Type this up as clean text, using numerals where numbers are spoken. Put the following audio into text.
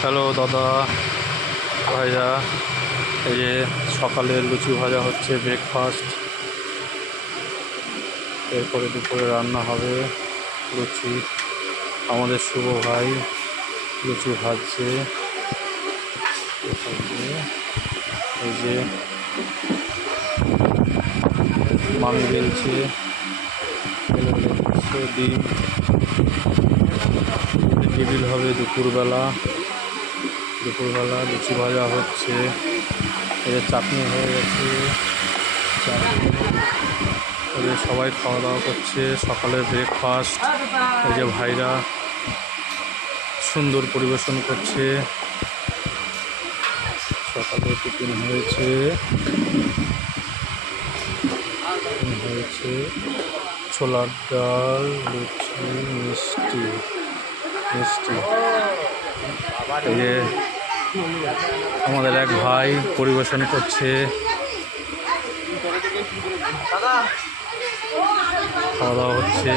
Hello দাদা, ভাইরা। এই যে সকালের লুচি ভাজা হচ্ছে, ব্রেকফাস্ট। এরপরে দুপুরে রান্না হবে লুচি। আমাদের শুভ ভাই লুচি ভাজছে। এই যে মামি বেলছে, ডিম। টেবিল হবে দুপুরবেলা লুচি ভাজা হচ্ছে। এদের চাটনি হয়ে গেছে, চাটনি। এদের সবাই খাওয়া দাওয়া করছে সকালের ব্রেকফাস্ট। এই যে ভাইরা সুন্দর পরিবেশন করছে। সকালে টিফিন হয়েছে ছোলার ডাল, লুচি, মিষ্টি। এই যে আমাদের এক ভাই পরিবেশন করছে, খাওয়া দাওয়া হচ্ছে।